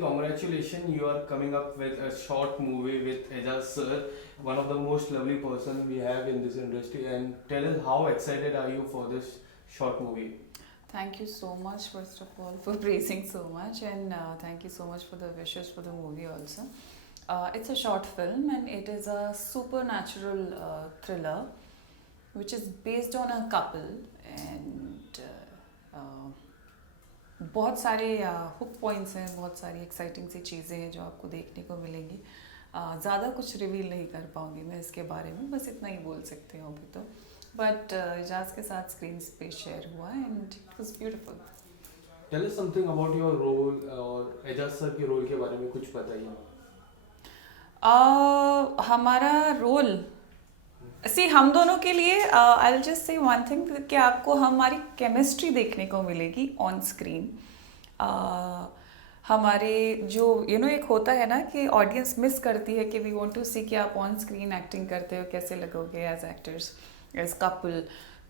congratulations. You are coming up with a short movie with Ejaz sir, one of the most lovely person we have in this industry. And tell us how excited are you for this short movie? Thank you so much, first of all, for praising so much, and thank you so much for the wishes for the movie also. It's a short film, and it is a supernatural thriller, which is based on a couple, and बहुत सारे hook points हैं, बहुत सारी exciting सी चीज़ें हैं जो आपको देखने को मिलेंगी. ज़्यादा कुछ रिवील नहीं कर पाऊँगी मैं इसके बारे में, बस इतना ही बोल सकती हूँ अभी तो. बट एजाज के साथ स्क्रीन पे शेयर हुआ and it was beautiful. Tell us something about your role और एजाज सर के रोल के बारे में कुछ बताइए. हमारा रोल हम दोनों के लिए I will just say one thing कि आपको हमारी केमिस्ट्री देखने को मिलेगी ऑन स्क्रीन. हमारे जो एक होता है ना कि ऑडियंस मिस करती है कि वी वांट टू सी कि आप ऑन स्क्रीन एक्टिंग करते हो, कैसे लगोगे एज एक्टर्स, एज कपल.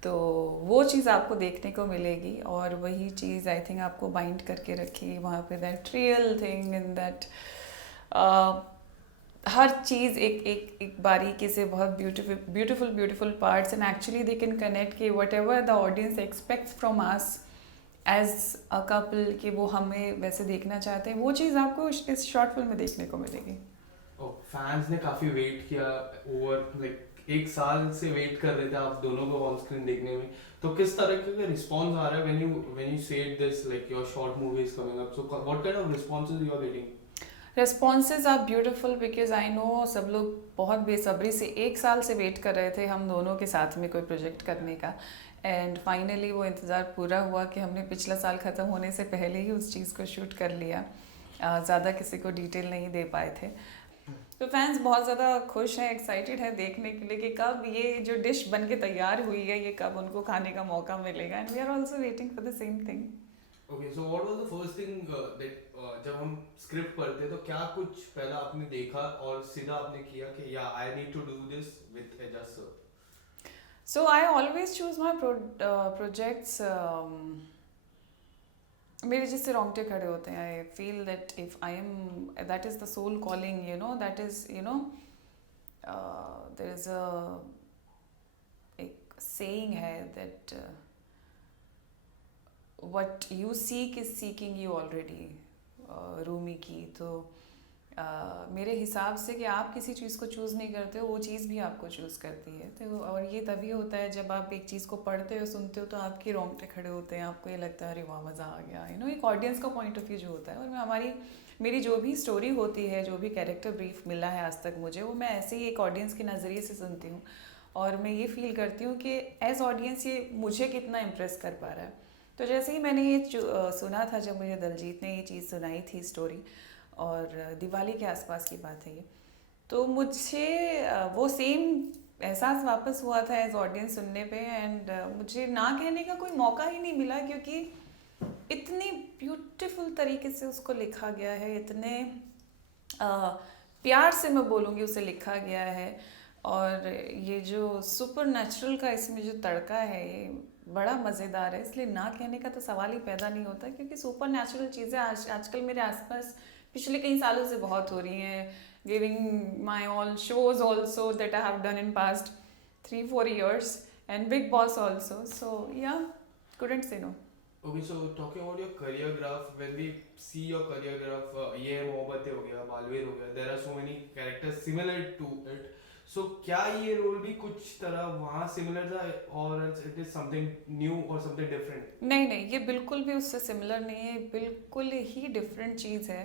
तो वो चीज़ आपको देखने को मिलेगी और वही चीज़ आई थिंक आपको बाइंड करके रखी वहाँ पे, that real thing in that हर चीज़ एक बारीकी से बहुत beautiful parts, and actually they can connect कि whatever the audience expects from us as a couple, कि वो हमें वैसे देखना चाहते हैं, वो चीज़ आपको इस शॉर्ट फिल्म में देखने को मिलेगी. फैंस ने काफी वेट किया, ओवर लाइक 1 साल से वेट कर रहे थे आप दोनों को ऑन स्क्रीन देखने में. तो किस तरह का रिस्पॉन्स आ रहा है when you said this like your short movie is coming up, so what kind of responses you are getting? Responses are beautiful because I know सब लोग बहुत बेसब्री से 1 साल से वेट कर रहे थे हम दोनों के साथ में कोई प्रोजेक्ट करने का, एंड फाइनली वो इंतज़ार पूरा हुआ कि हमने पिछला साल ख़त्म होने से पहले ही उस चीज़ को शूट कर लिया. ज़्यादा किसी को डिटेल नहीं दे पाए थे. तो फैंस बहुत ज़्यादा खुश हैं, एक्साइटेड है देखने के लिए कि कब ये जो डिश बन के तैयार हुई है ये कब उनको खाने का मौका मिलेगा, and we are also waiting for the same thing. Okay, so what was the first thing that जब हम स्क्रिप्ट पढ़ते तो क्या कुछ पहला आपने देखा और सीधा आपने किया कि या I need to do this with Ejaz sir? So I always choose my projects. मेरे जिससे रोंगटे खड़े होते हैं. I feel that if I am, that is the soul calling, that is there is एक सेइंग है that what you seek is seeking you already, Rumi की. तो मेरे हिसाब से कि आप किसी चीज़ को चूज़ नहीं करते हो, वो चीज़ भी आपको चूज़ करती है. तो और ये तभी होता है जब आप एक चीज़ को पढ़ते हो, सुनते हो, तो आपके रोंगटे खड़े होते हैं, आपको ये लगता है अरे वाह मज़ा आ गया. एक ऑडियंस का पॉइंट ऑफ व्यू जो होता है, और मेरी जो भी स्टोरी होती है, जो भी कैरेक्टर ब्रीफ मिला है आज तक मुझे, वो मैं ऐसे ही एक ऑडियंस के नज़रिए से सुनती हूँ और मैं ये फील करती हूँ कि एज ऑडियंस ये मुझे कितना इम्प्रेस कर पा रहा है. तो जैसे ही मैंने ये सुना था, जब मुझे दलजीत ने ये चीज़ सुनाई थी स्टोरी, और दिवाली के आसपास की बात है ये, तो मुझे वो सेम एहसास वापस हुआ था एज ऑडियंस सुनने पे, एंड मुझे ना कहने का कोई मौका ही नहीं मिला, क्योंकि इतनी ब्यूटीफुल तरीके से उसको लिखा गया है, इतने प्यार से मैं बोलूँगी उसे लिखा गया है. और ये जो सुपर नेचुरल का इसमें जो तड़का है, ये बड़ा मज़ेदार है. इसलिए ना कहने का तो सवाल ही पैदा नहीं होता, क्योंकि सुपर नेचुरल चीज़ें आजकल मेरे आसपास पिछले कई सालों से बहुत हो रही हैं. Giving my all shows also that I have done in past 3-4 years, and Bigg Boss also. So yeah couldn't say no. Okay, so talking about your career graph, when we see your career graph, ये मोहब्बतें हो गया, बालवीर हो गया, there are so many characters similar to it. So क्या ये role भी कुछ तरह वहाँ सिमिलर था, और इट इज समथिंग न्यू और समथिंग डिफरेंट? नहीं, ये बिल्कुल भी उससे सिमिलर नहीं है, बिल्कुल ही डिफरेंट चीज़ है.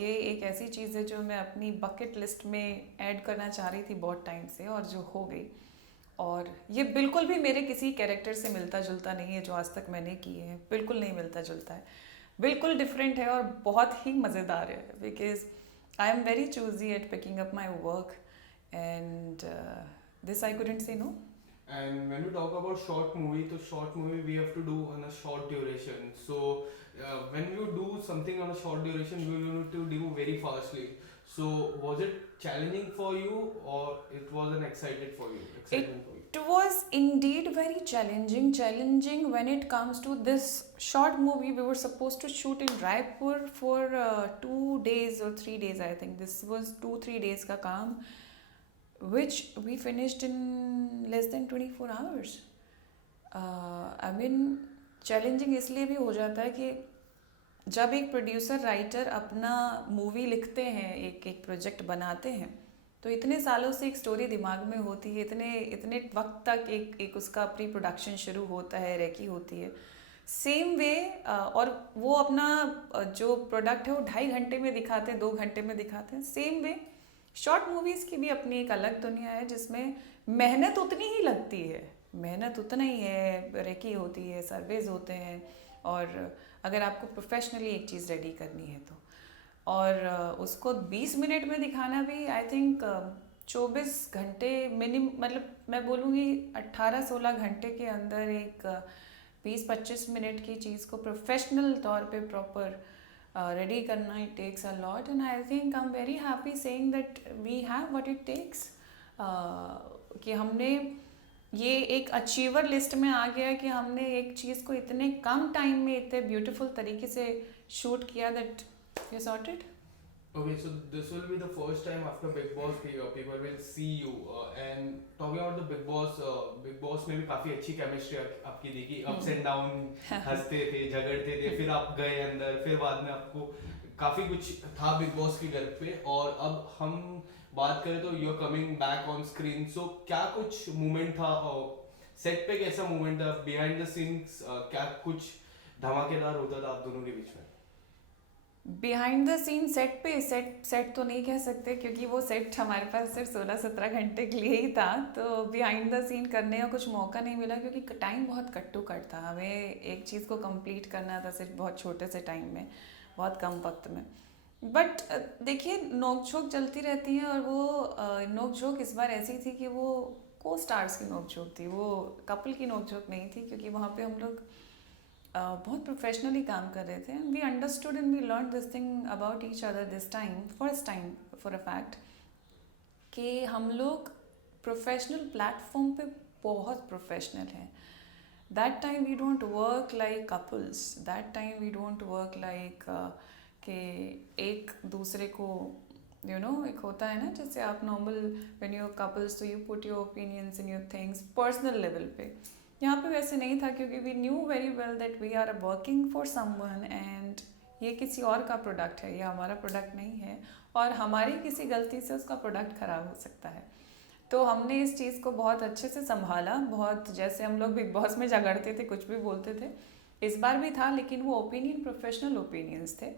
ये एक ऐसी चीज़ है जो मैं अपनी बकेट लिस्ट में ऐड करना चाह रही थी बहुत टाइम से, और जो हो गई. और ये बिल्कुल भी मेरे किसी कैरेक्टर से मिलता जुलता नहीं है जो आज तक मैंने किए हैं, बिल्कुल नहीं मिलता जुलता है, बिल्कुल डिफरेंट है और बहुत ही मज़ेदार है. Because I am very choosy at picking up my work, and this I couldn't say no. And when we talk about short movie, तो short movie we have to do on a short duration. So when you do something on a short duration, you need to do very fastly. So was it challenging for you, or it was an exciting for you? It was indeed very challenging. Challenging when it comes to this short movie. We were supposed to shoot in Raipur for 2 days or 3 days. I think this was 2-3 days का काम, which we finished in less than 24 hours. I mean, challenging इसलिए भी हो जाता है कि जब एक प्रोड्यूसर राइटर अपना मूवी लिखते हैं, एक एक प्रोजेक्ट बनाते हैं, तो इतने सालों से एक स्टोरी दिमाग में होती है, इतने वक्त तक एक उसका प्री प्रोडक्शन शुरू होता है, रेकी होती है. सेम वे और वो अपना जो प्रोडक्ट है वो 2.5 घंटे में दिखाते हैं, 2 घंटे में दिखाते हैं. सेम वे शॉर्ट मूवीज़ की भी अपनी एक अलग दुनिया है जिसमें मेहनत उतनी ही लगती है, मेहनत उतना ही है, रेकी होती है, सर्वेज होते हैं, और अगर आपको प्रोफेशनली एक चीज़ रेडी करनी है तो, और उसको 20 मिनट में दिखाना भी आई थिंक 24 घंटे मतलब मैं बोलूँगी 18-16 घंटे के अंदर एक 20-25 मिनट की चीज़ को प्रोफेशनल तौर पे प्रॉपर रेडी करना, it takes a lot. And I think I am very happy saying that we have what it takes, कि हमने ये एक अचीवर लिस्ट में आ गया कि हमने एक चीज़ को इतने कम टाइम में इतने ब्यूटीफुल तरीके से शूट किया that you sorted. Okay, so this will be the first time after Big Boss people will see you, and talking about the Big Boss में भी काफी अच्छी केमिस्ट्री आपकी देखी, अप्स एंड डाउन, हंसते थे, झगड़ते थे, फिर आप गए अंदर, फिर बाद में आपको काफी कुछ था बिग बॉस के घर पे, और अब हम बात करें तो you are coming back on screen. So क्या कुछ मोमेंट था सेट पे, कैसा मोमेंट था बिहाइंड द सीन्स, क्या कुछ धमाकेदार होता था आप दोनों के बीच में? बिहाइंड द सीन सेट पे सेट तो नहीं कह सकते क्योंकि वो सेट हमारे पास सिर्फ 16-17 घंटे के लिए ही था, तो बिहाइंड द सीन करने का कुछ मौका नहीं मिला क्योंकि टाइम बहुत कट टू कट था. हमें एक चीज़ को कंप्लीट करना था सिर्फ बहुत छोटे से टाइम में, बहुत कम वक्त में. बट देखिए, नोक झोंक चलती रहती है, और वो नोक झोंक इस बार ऐसी थी कि वो को स्टार्स की नोक झोंक थी, वो कपल की नोक झोंक नहीं थी, क्योंकि वहाँ पे हम लोग बहुत प्रोफेशनली काम कर रहे थे. And we understood and we learn this thing about each other this time, first time for a fact, कि हम लोग प्रोफेशनल प्लेटफॉर्म पे बहुत प्रोफेशनल हैं. That time we don't work like couples, that time we don't work like कि एक दूसरे को एक होता है ना, जैसे आप नॉर्मल व्हेन यू कपल्स तो you put your opinions in your things personal level पे. यहाँ पे वैसे नहीं था क्योंकि we knew very well that we are working for someone and ये किसी और का प्रोडक्ट है, ये हमारा प्रोडक्ट नहीं है, और हमारी किसी गलती से उसका प्रोडक्ट ख़राब हो सकता है. तो हमने इस चीज़ को बहुत अच्छे से संभाला. बहुत जैसे हम लोग बिग बॉस में झगड़ते थे, कुछ भी बोलते थे, इस बार भी था, लेकिन वो ओपिनियन प्रोफेशनल ओपिनियंस थे.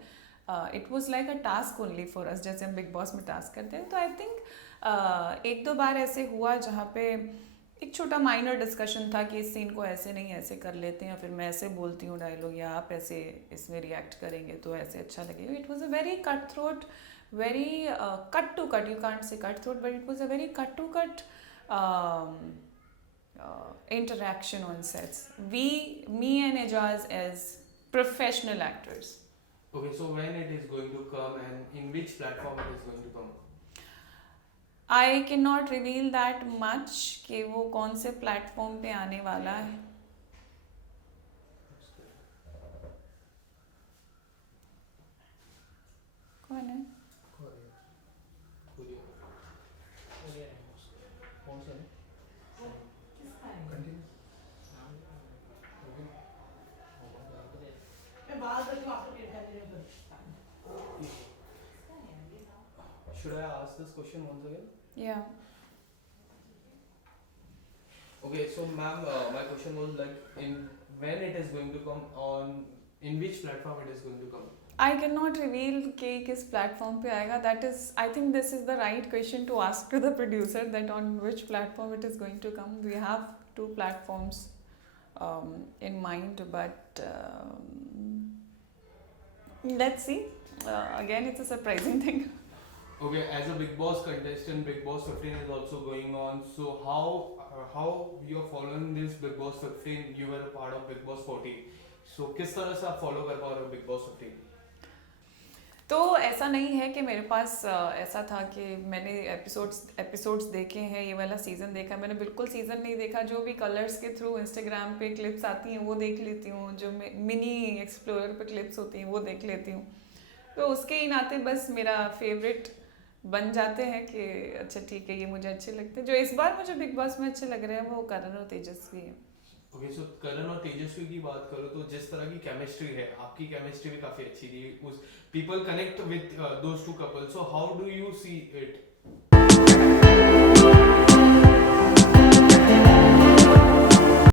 It was like a task only for us, जैसे हम बिग बॉस में टास्क करते हैं. तो आई थिंक 1-2 बार ऐसे हुआ जहाँ पे एक छोटा माइनर डिस्कशन था कि इस सीन को ऐसे नहीं ऐसे कर लेते हैं, फिर मैं ऐसे बोलती हूँ डायलॉग, या आप ऐसे इसमें रिएक्ट करेंगे तो ऐसे अच्छा लगेगा. It was a very cut throat, very cut to cut, you can't say cut throat, but it was a very cut to cut interaction on sets. Me and Ejaz as professional actors. Okay, so when it is going to come and in which platform it is going to come? I cannot reveal that much कि वो कौन से platform पे आने वाला है. कौन है? Should I ask this question once again? Yeah. Okay, so ma'am, my question was like, when it is going to come on, in which platform it is going to come? I cannot reveal कि किस platform पे आएगा. That is, I think this is the right question to ask to the producer, that on which platform it is going to come. We have 2 platforms in mind, but let's see. Again, it's a surprising thing. Okay, as a Big Boss contestant, Big Boss 15 is also going on. So how you are following this Big Boss 15? You were a part of Big Boss 14. So किस तरह से आप follow कर पा रहे हो Big Boss 15? तो ऐसा नहीं है कि मेरे पास ऐसा था कि मैंने एपिसोड्स देखे हैं, ये वाला सीज़न देखा, मैंने बिल्कुल सीज़न नहीं देखा। जो भी कलर्स के थ्रू इंस्टाग्राम पे क्लिप्स आती हैं वो देख लेती हूँ, जो मिनी एक्सप्लोरर पे क्लिप्स होती हैं वो देख लेती हूँ। तो उसके ही नाते बस मेरा फेवरेट बन जाते हैं कि अच्छा ठीक है ये मुझे अच्छे लगते हैं। जो इस बार मुझे बिग बॉस में अच्छे लग रहे हैं वो करण और तेजस्वी है। ओके, सो करण और तेजस्वी की बात करो तो जिस तरह की केमिस्ट्री है, आपकी केमिस्ट्री भी काफी अच्छी थी, उस people connect with those two couple, so how do you see it?